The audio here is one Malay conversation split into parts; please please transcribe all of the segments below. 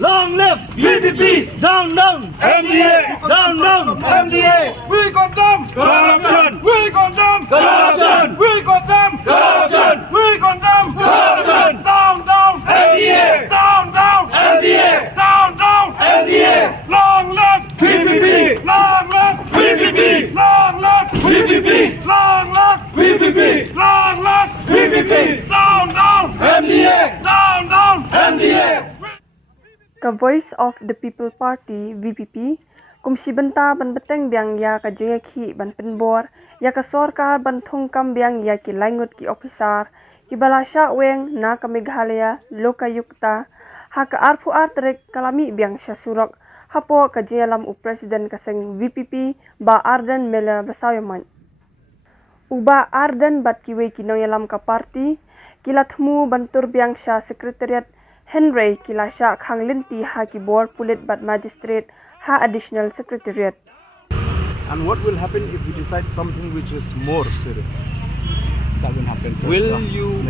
Long live VPP! Down, down! MDA! Down, down! MDA! We condemn Corruption! We condemn Corruption! We condemn Corruption! We condemn Corruption! Down, down! MDA! Down, down! MDA! Down, down! MDA! Long live VPP! Long live VPP! Long live VPP! Long live VPP! Long live VPP! Down, down! MDA! Down, down! MDA! Ka Voice of the People Party VPP kumsi benta ban beteng biang ya ka jengeki ban penbor ya ka sorkar ban thongkam biang ya ki langut ki officer ki balasha weng na ka Meghalaya Lokayukta ha ka arfu artrek kalami biang syasurok hapo ka jelam u president kaseng VPP Bah Ardent mela basayaman Bah Ardent bat ki we ki noyalam ka party kilathmu bantur biang sya secretariat Henry kilasha khanglinti ha ki board pulit bat magistrate ha additional secretariat. And what will happen if we decide something which is more serious? That will happen, sir. Will you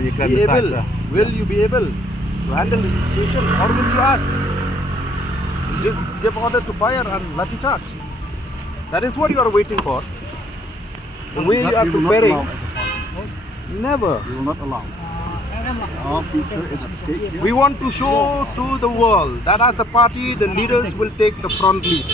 be able to handle the situation, or will you ask? Just give order to fire and lathi charge. That is what you are waiting for. The way you are preparing. Never. We will not allow. Our future is at stake here. We want to show to the world that as a party, the leaders will take the front lead.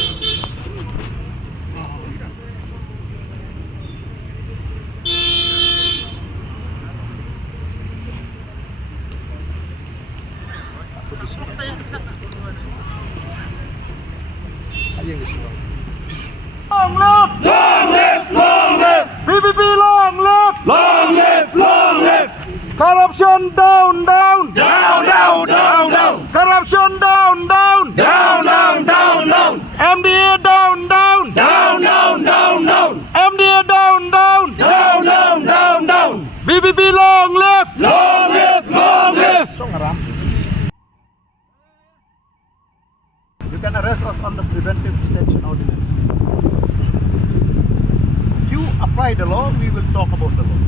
Long live! Long live! Long live! VPP, long live! Long live! Long live! Corruption down, down! Down, down, down, down! Corruption down, down! Down, down, down, down! MDA down, down! Down, down, down, down! MDA down, down! Down, down, down, down! VPP long live! Long live! Long live! You can arrest us on the preventive detention ordinance. You apply the law, we will talk about the law.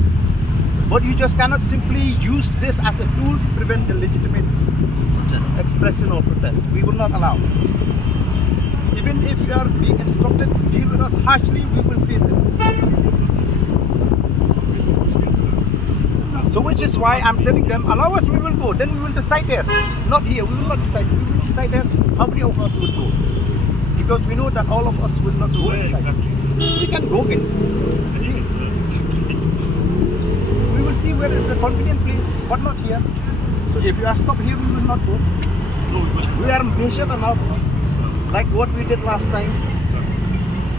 But you just cannot simply use this as a tool to prevent the legitimate expression or protest. We will not allow. Even if you are being instructed to deal with us harshly, we will face it. So which is why I'm telling them, allow us, we will go. Then we will decide there. Not here, we will not decide. We will decide there how many of us will go. Because we know that all of us will not go inside. We can go in. We will see where is the convenient place, but not here. So if you are stopped here, we will not go. We are measured enough, like what we did last time.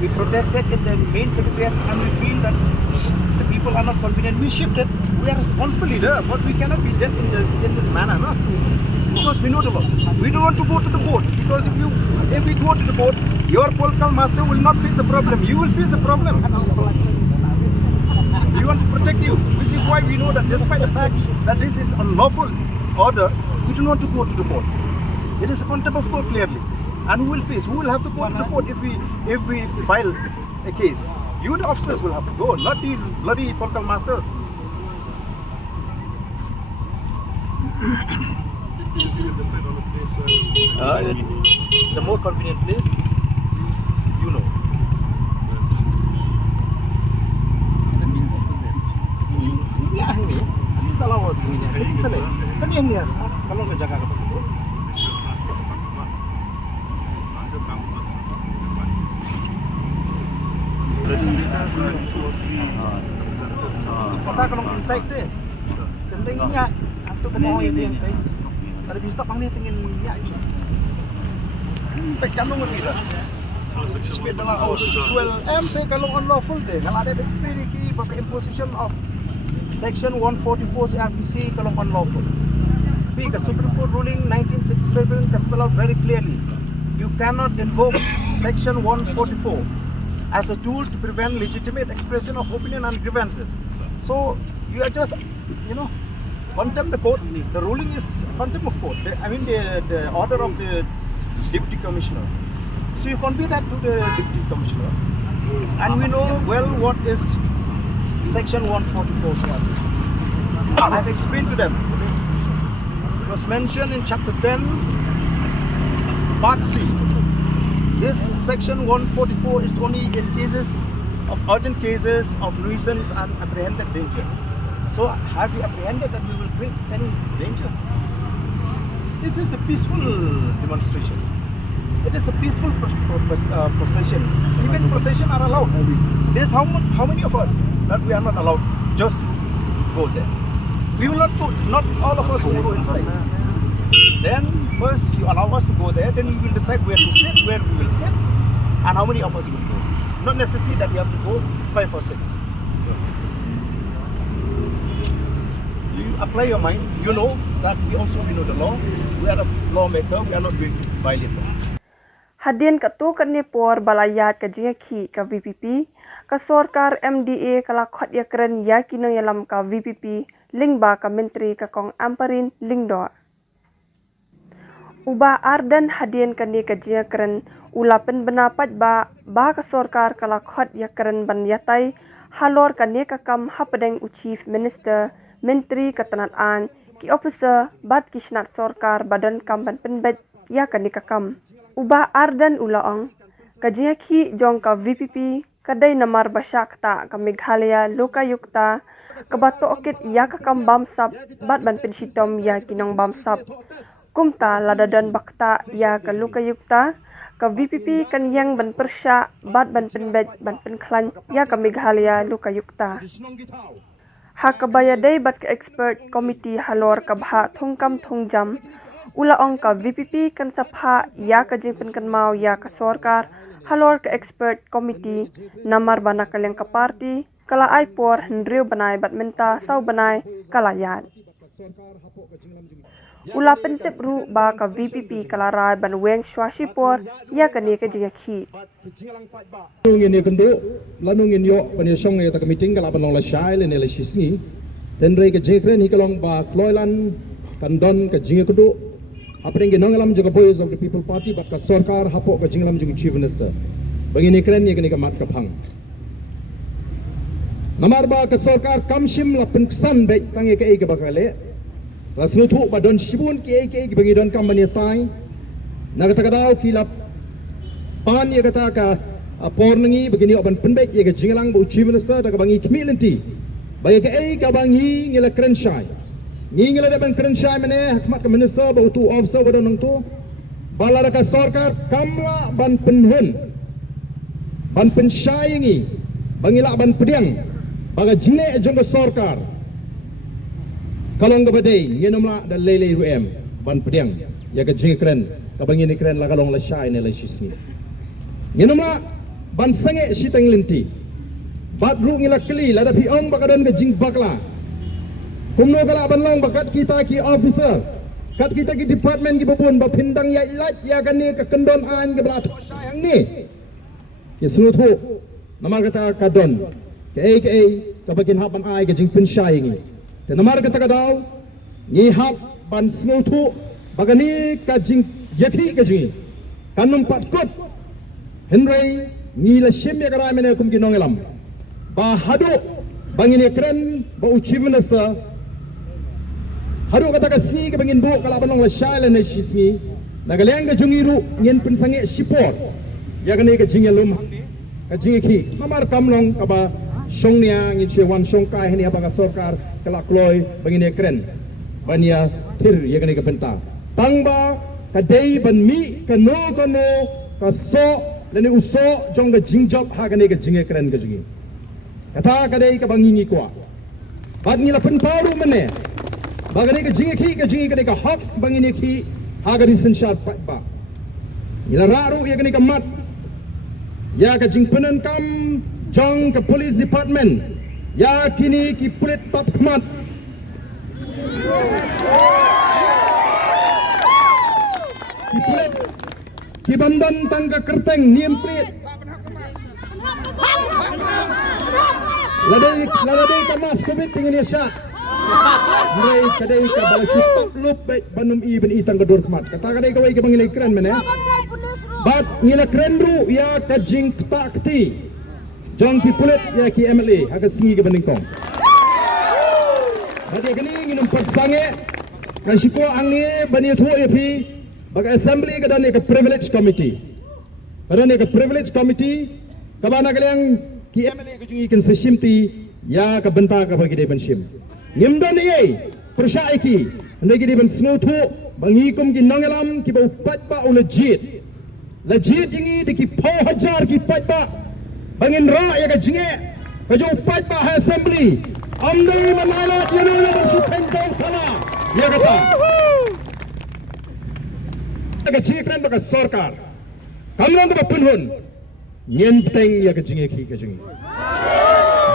We protested in the main secretariat and we feel that the people are not convenient. We shifted. We are responsible leader, but we cannot be dealt in this manner, no? Because we know the law. We don't want to go to the board, because if we go to the board, your political master will not face a problem. You will face a problem. We want to protect you, which is why we know that despite the fact that this is unlawful order, we do not want to go to the court. It is a contempt of court clearly, and who will face? Who will have to go to the court if we file a case? You, the officers, will have to go, not these bloody political masters. The more convenient place, you know. Ya, ini salah was gini. Ini salah. Kan yang ni, kalau ngejaga apa tu? Kota kalau inside tu, tentunya atau pemohon itu yang tadi bisa pang ni tingin ya. Pecanong ngerti dah. Sepeda lah, swell MT kalau unlawful deh. Kalau ada experience pakai imposition of Section 144 CRPC kalau unlawful. Because Supreme Court ruling 1965 has spelled out very clearly. You cannot invoke Section 144 as a tool to prevent legitimate expression of opinion and grievances. So you are just, contempt the court. The ruling is contempt of court. The order of the Deputy Commissioner. So you convey that to the Deputy Commissioner. And we know well what is Section 144 CRPC. I have explained to them. It was mentioned in Chapter 10 Part C. This section 144 is only in cases of urgent cases of nuisance and apprehended danger. So have you apprehended that we will bring any danger? This is a peaceful demonstration. It is a peaceful procession. Even procession are allowed. There's how many of us that we are not allowed just to go there. We will not go, not all of us will go inside. Then first you allow us to go there, then we will decide where to sit, where we will sit, and how many of us will go. Not necessary that you have to go 5 or 6. So, you apply your mind, you know that we know the law, we are a lawmaker, we are not going to violate law. Hadian katu kene por balayat ka jingaki ka VPP ka sorkar MDA kala khot ya keren ya kinang yalam ka VPP lingba ka menteri ka kong amparin lingdo. Bah Ardent hadian kene ka jingakren ulapen benapat ba ka sorkar kala khot ya keren ban yatai halor kene ka kam hapadeng chief minister menteri ketenangan ki officer bat kisnat sorkar badan kamban penbet ya kene ka kam. Bah Ardent ulaang kajiyaki jong ka VPP kadai namar basyak ta ka Meghalaya Lokayukta kabato okit iaka kam bamsap bat ban pynshitom ya kinong bamsap kumta ladadan bakta ya ka Lokayukta ka VPP kan yang ban persya bat ban penbet ban pynkhlain ya ka Meghalaya Lokayukta ha kabayadai bat ka expert committee halor ka bha thongkam thongjam ulaong ka VPP kan sapha ya ka jingpen kan mau ya ka sorkar halor ka expert committee namar bana kalyang ka party kala ai por hendriu banai badminta sau banai kalayan ula pentep ru ba ka VPP kala rai ban weng swashi por ya ka ne ka jingaki ngin kendo lanung in yo ban yong ya ta meeting kala ban la shai le ne le shisni tenre ka jekre ni kalong ba kloilan pandon ka jingakdo Apeng ginongalam juga boys of the People Party, but ka sorkar hapok ka jinglam juga chief minister. Begini keren ni kini ka mat kapang. Namar ba ka sorkar kamshim la penksan baik tangi ka ege bakale. Rasnutu ba don shibun ki ege bagi don kam bani tai. Nagatakadaw ki la pan ye kata ka pornangi begini oban penbaik ye ka jinglang bu chief minister ta ka bangi kmilenti. Bagi ka ege bangi ngila keren shai. Ngingila depan keren syai mene hakmat ke minister ba utu officer ba nang tu balara ka sorkar kamla ban penhun ban pensyai ngi bangila ban pediang baga jine jong ka sorkar kalong ka badai ngenomla da lele ruem ban pediang ya ka jing keren ka bangini keren la kalong la syai ne la shisni ngenomla ban sange sitang linti badru ngila kli la da piong baga don ka jing bakla Kumno kala banlang bakat kita ki officer, kat kita ki department ki babun ba pindang ya ilat ya gani ka kendon an ke belat sayang ni. Ki senutu namar kata kadon ke ka bagin hapan ai ke jing pensyai ngi. Te namar kata kadaw ni hap ban senutu bagani ka jing yaki ke jing. Kanum pat kot Henry ni la shim ya kara mene kum ki nongelam. Ba hadu bangini keren ba chief minister Haru kata kasni ke bangin bu kala banong la shaila na shisni nagalang ka jungiru ngin pinsange sipor ya kani ka jingelum ka jingeki mamar kamlong ka ba songnya ngin che wan song kai ni apa ka sorkar kala kloy bangin keren bania thir ya kani ka penta tangba ka dei ban mi ka no ka so leni uso jong ka jingjob ha kani ka jinge keren ka jingi kata ka dei ka bangingi kwa bad ngila pentaru mene Bagani ka jingi ka hak bangini ki hagari sensyat ba. Ila raru ya kani ka mat. Ya ka jingpenan kam jong ka police department. Ya kini ki pulit top kmat. Ki pulit ki bandan tang ka kerteng niem plit. Ladai ka mas covid tingin ya syak. Mulai kadai ka balasip taklop baik banum i ben itang kadur kemat. Kata kadai ka wai ka bangilay keren mana? Bat ngila keren ru ya ka jing takti. Jong ki pulit ya ki MLA haga singi ka banding kong. Bat ya kini nginum pat sange ka shiko ang ni bani thu epi Bagi assembly kada ni ke privilege committee. Kada ni ke privilege committee kabana kalian ki MLA ke jungi kan seshimti ya ka benta ka bagi deban shim. Ngimdan ye persai ki ndai ki deban snotho bangikum ki nangalam ki ba upat ba legit. Legit ini di ki pau hajar ki pat ba bangin ra ya ka jinge ka jo upat ba assembly. Amdai manala yana na chupen kau thala ya kata. Ka chikran ba ka sarkar. Kamlang ba punhun nyen peteng ya ka jinge ki ka jinge.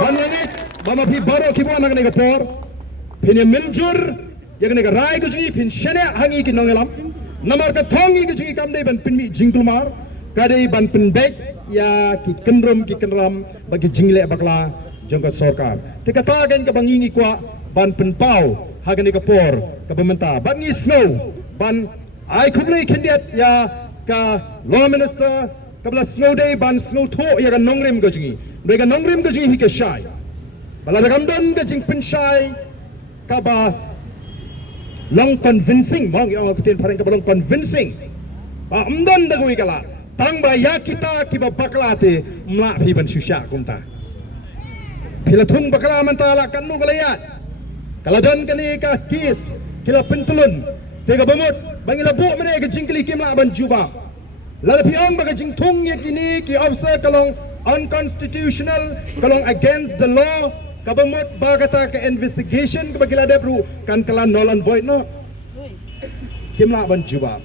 Banlangit bama pi baro ki ba nang ne ka por pin minjur ya ka ne ka rai ka jinge pin shene hangi ki nangalam. Namar ka thongi ki jinge kamdai ban pin mi jingtumar kadai ban pin bek ya ki kenram bagi jingle bakla jangka sarkar. Tikata kan ka bangingi kwa ban pin pau hagani ka por ka bementa ban ngi snow ban ai kubli kindiat ya ka law minister kabla snow day ban snow tho ya ka nongrim ka jingi mereka nongrim ka jingi hi ka shai bala ragamdan ka jing pin shai ka ba long convincing mang yang aku tin parang ka long convincing ba amdan da gui kala tang ba ya kita ki ba bakla te mla phi ban susha kumta phila thung bakla man ta la kanu kalaya kala don kani ka kis kila pentulun tega bamut bangila bu mene ka jingkli kimla ban juba la piang ba ka jing thung ya kini ki officer kalong unconstitutional kalong against the law kabamut ba kata ka investigation ka bagila debru kan kala null and void no kimla ban juba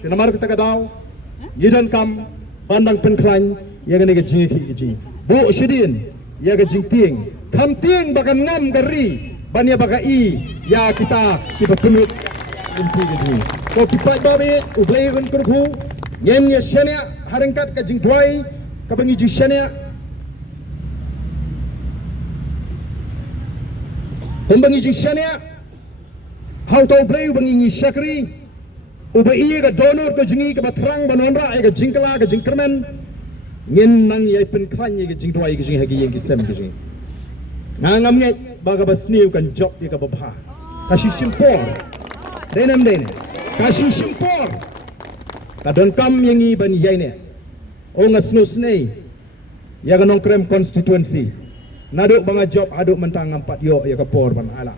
tinamar kita ka daw yidan kam bandang pynkhlain ya ka ni ka jing ki bu shidin ya ka jing tieng kam tieng bakan ngam gari banya baka i ya kita pemut inti ke jing ko kipat babe ublay un kurku nyen ya shania harangkat ka jing twai ka bangi ji shania pembangi ji shania how to ublay bangi ni shakri ubai ka donor ka jingi ka batrang banonra ka jingkala ka jingkermen nyen nang ya pynkhlain ka jing twai ka jing hagi yang kisem ka jing ngangam ngai baga basniu kan job di ka babha kasih simpor denem dene kasih simpor kadon kam yang i ban yaine o ngasno snei ya ganong krem constituency naduk banga job aduk mentang empat yo ya ka por ban ala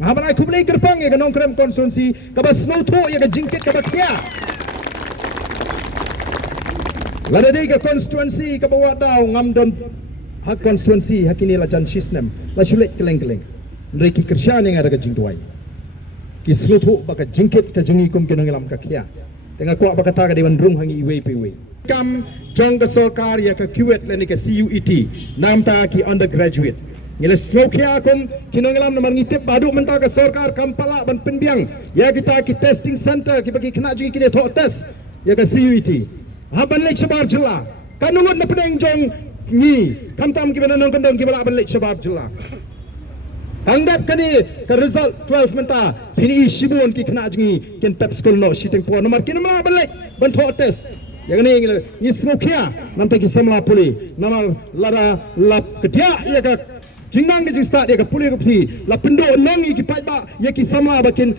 ngaban ai kublai kerpang ya ganong krem constituency ka basno tho ya ka jingkit ka bakya lada dei ka constituency ka bawa daw ngam don hak konstituensi hak ini la jan sisnem la sulit keleng-keleng mereka kerja yang ada ke jingtuai kislutu baka jingkit ke jingikum ke ngelam ka kia tengah kuat baka taga dewan rung hangi VPP kam jong ka sarkar ya ka kuwet leni ka CUET nam ta ki undergraduate ngile slokia kum kinongelam namar ngitip badu menta ka sarkar kam pala ban penbiang ya kita ki testing center ki bagi kena jingi kini thok test ya ka CUET haban lek sabar jela kanungut na pedeng jong ni kamtam ki bana kandang ki bala balik shabab jela anggap kani ka result 12 menta pini shibun ki kena jingi ken pep school no shitting po nomor kin mala balik ban tho test yang ni ni smokia nampe ki samla puli nomor lara lap kedia ya ka jingang ki start ya ka puli ka phi la pendo longi ki pa ya ki samla bakin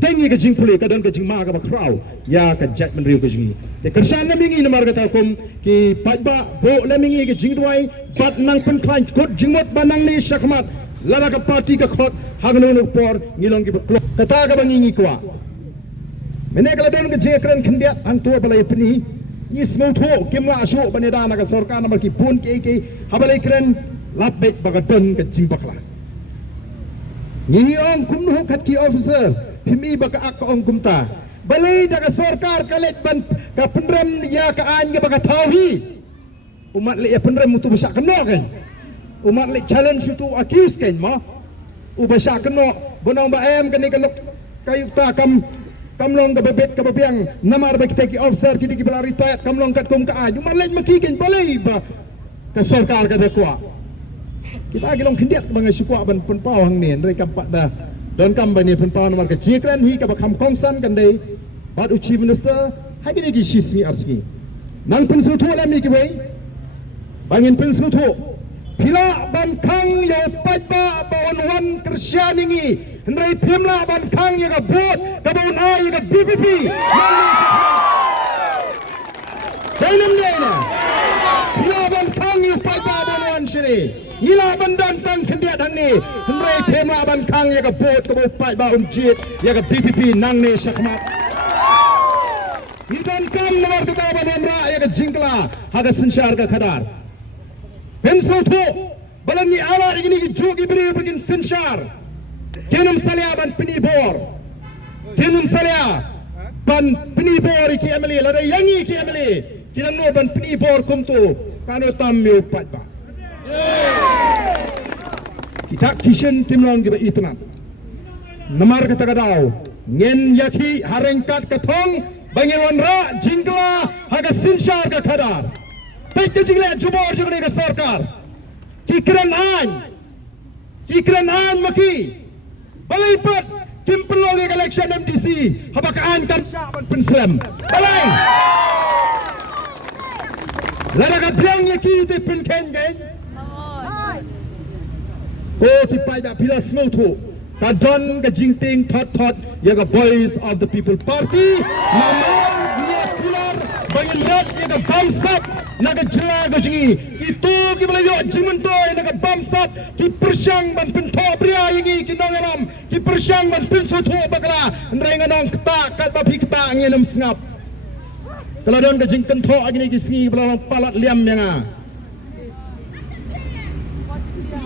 tengi ka jing puli ka dan ka jing ma ka ba kraw ya ka jet men riu ka jingi te kersan lemingi nomor kata kum ki pa bo lemingi ki jing duai bat nang pynkhlain kot jingmot banang ni syakmat lara ka parti ka khot hagno por ngilong ki klok kata ka bangingi kwa mene kala don ka jing kran khndiat ang to balai pni ni smol tho kimla shu baneda na ka sarkar nomor ki pun ke habalai kran lapbek bagaton ka jing bakla ni ong kumnu khat ki officer himi baka ak ong kumta balai daga sarkar kalet ban ka penrem ya ka an ga baka tauhi umat le ya penrem mutu besar kena kan umat le challenge itu accuse kan ma u besar kena bonong ba em kan ni ka Lokayukta kam long ka bebet ka babiang namar ba kita ki officer kidi ki bala retired kam long kat kum ka aj umat le makikin balai ba ka sarkar ka dekwa kita agilong kindiat bang syukwa ban penpau hang ni re kampat dah dan kam bani penpau nomor ke jikran hi ka bakam kongsan kan dei bat chief minister hagi ni shisni arsni nang pensu thu la mi ki bai bangin pensu thu pila ban kang yo pajba bawan wan Krisyaningi hendrai pimla ban kang ya ga bot ka bawan ai ya ga VPP Dalam na pila ban kang yo pajba bawan wan sini ngila ban dan tang kendia dang ni hendrai pimla ban kang ya ga bot ka bawan pajba jit ya ga VPP nang ni syakmat Idan kam nomor kita banan ra ya ga jingkla haga sensyar ga kadar Pensauto balang ni ala ini ki jogi beri begin sensyar kenum salia ban penibor ban penibor ki ameli lada yangi ki ameli kinan no ban penibor kumtu kano tammi pat ba kita kishen timlong gi ba itnam namar kata kadau ngen yaki harengkat katong bangilon ra jingla haga sensyar ka kadar Baik jingla jubor jingla ke sarkar kikran an maki balipat kim pelong ke election MDC habakaan kan syaban penslam balai lada ka biang yaki te penken gen oh ti pai da pila snow to ka don ka jingting thot ya ga boys of the people party namang dia pilar bangin rat ya ga bamsap naga jela go jingi kitu ki belayo jimentoy naga bamsap ki persyang ban pento pria yangi ki nongaram ki persyang ban pinso tho bagla ndrenga nong kta kat ba phikta ngenem sngap kalau don ka jingken tho agni ki si belalang palat liam yanga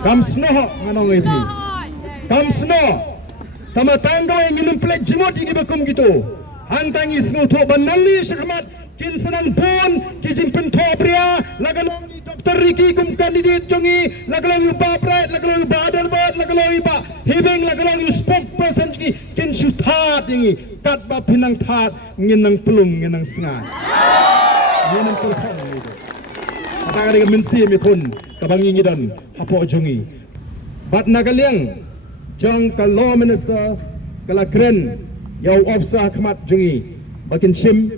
kam snoh nganong epi kam snoh tama tanggo nginum plek jimot igi bakum gitu hangtangi sngo tho banali syakmat kin senang pun kizim pento pria lagalong ni Dr. Ricky kum kandidat jongi lagalong yu ba bright lagalong yu ba adelbat lagalong yu ba hibeng lagalong yu spokesperson jongi kin syuthat yangi kat ba pinang that nginang pelung nginang sengat nginang pelung itu kata kali mensi mi pun kabangi ngidan apo jongi bat nagaliang jong ka law minister kala kren yau officer khmat jongi bakin shim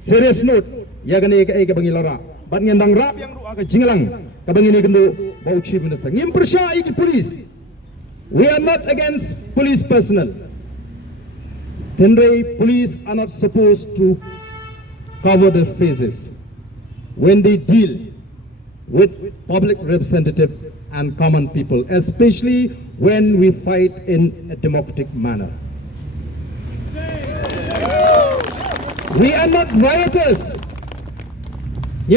serious note ya gane ka bangi lara bat ngendang rap yang ru aga jinglang ka bangi ni gendo bau chief minister ngim persya iki police we are not against police personnel tendai police are not supposed to cover their faces when they deal with public representative and common people especially when we fight in a democratic manner. We are not rioters. We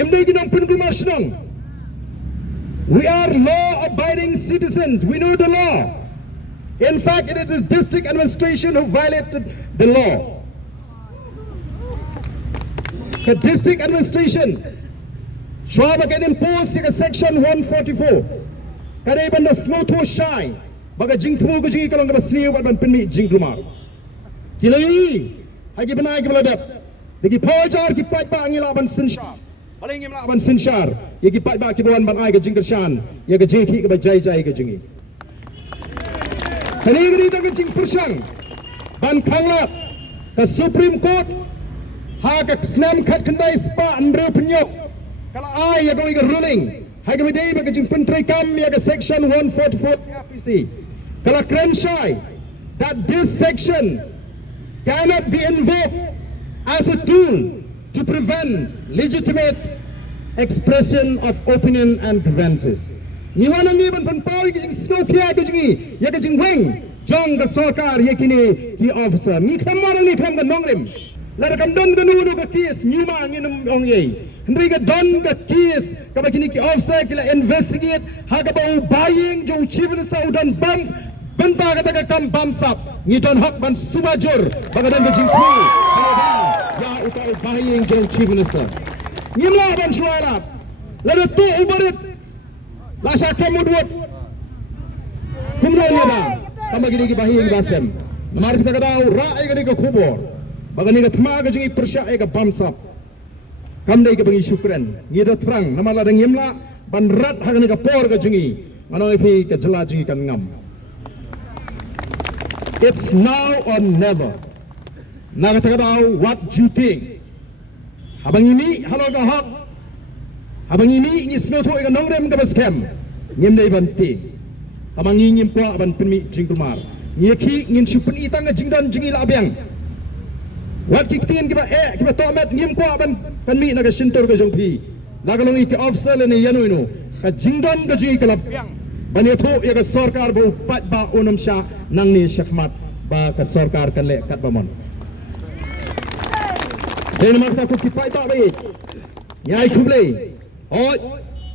are law-abiding citizens. We know the law. In fact, it is district administration who violated the law. The district administration Schwab can impose section 144. Kada iban na snow to shine. Baga jingtumo ko jingi kalong ka sniyo ban pinmi jingtumar. Kilai hagi banai ki baladap. Digi pojar ki pat ba angila ban sinshar. Paling ngim ban sinshar. Ye ki pat ba ki ban ban ai ka jingkershan. Ye ka jingi ka ba jai ka jingi. Kani gri ta ka jing persang. Ban khanglat ka Supreme Court ha ka snam khat khandai spa andre penyok. Kalau ai ya go iga ruling. Hai ka bidai ba ka jing pentrai kam ya ka section 144 RPC. Kalau Crenshaw that this section cannot be invoked as a tool to prevent legitimate expression of opinion and grievances. Ni wana ni ban pawi ki skokia ki jingi ya ki jingweng jong ka sarkar ye kini ki officer ni khamara ni kham ka nongrim la ka don ka nu ka case nyuma nginum ong ye ndri ka don ka case ka ba kini ki officer ki la investigate ha ka ba buying jo chief minister udan bam benta ka ta kam bamsap ni don hak ban subajur bagadan ka jingku ya utai buying jo chief minister nyimla ban shuala la tu ubarit Lasha kemudut kumranya ba tama gini ki bahin basem namar kita kadau ra ai gani ka khubor bagani ka thma ga jingi persya ai ka bamsap kam dai ka bangi syukran ni da trang namala dang yemla ban rat ha gani ka por ga jingi ano ipi ka jela jingi kan ngam it's now or never na ka kadau what you think habang ini halo ka hak Abang ini snow to ikan nongrem ke baskem. ngim dai ban ti kamangi ngim kwa ban penmi jingkumar ngeki ngin supen itang jingdan jingi la beng wat ki tin kiba kiba tomet ngim kwa ban penmi naga sintor ga jongpi lagalong iki officer ne yanu ino ka jingdan ga jingi kala ban yeto ya ka sarkar bo pat ba onam sha nang ni shakmat ba ka sarkar kan le kat bamon den marta ko ki pai ba ba nyai khuble oi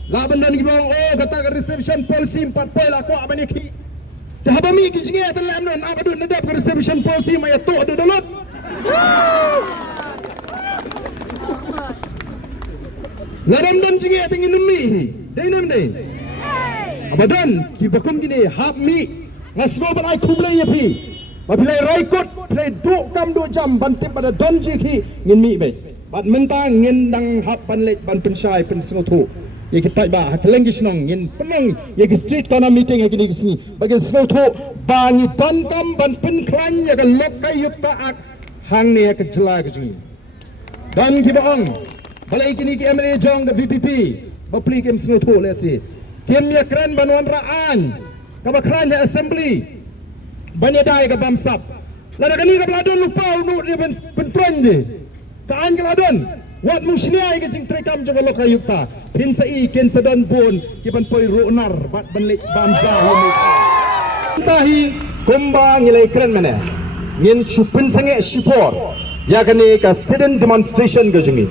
laban dan gibang kata ke reception policy 4 poin lah ko abani ki tahabami ki jinge tan lam non abadu nadap ke reception policy maya to do dolot ladam dan jinge tan inumi dai nam dai abadan ki bakum gini hab mi ngasgo ban ai khuble ya pi apilai raikot play do kam do jam ban tip pada don ji ki ngin mi be bat mentang ngin dang hab ban lek ban pensyai pen sengotu ye kita ba hakeleng gisnong ngin penang ye street corner meeting ye gini gisni bagi sengotu bangi don kam ban pynkhlain ye ka Lokayukta ak hang ne ka jela ka jingi dan ki baong balai kini ki MLA jong the VPP ba pli kem sengotu le si kem ye kran banwan raan ka ba kran the assembly banyak dah ke bamsap. Lada kani ke peladon lupa untuk dia pentron je. Kaan ke peladon. Wat musliai ke jing trekam jaga Lokayukta. Pinsai ken sedon pun kiban poi ronar bat benlik bamja ini. Tahi kumba ngilai keren mana. Ngin chupin sange sipor. Ya kani ka sedent demonstration ke jingi.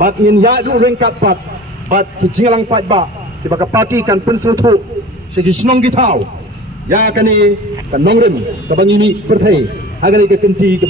Bat ngin ya du ringkat pat. Bat ki jingalang pat ba. Kiba ka parti kan pensutu. Segi senong gitau. Ya kani kan nongrim kabangimi perthai agani ke kenti ke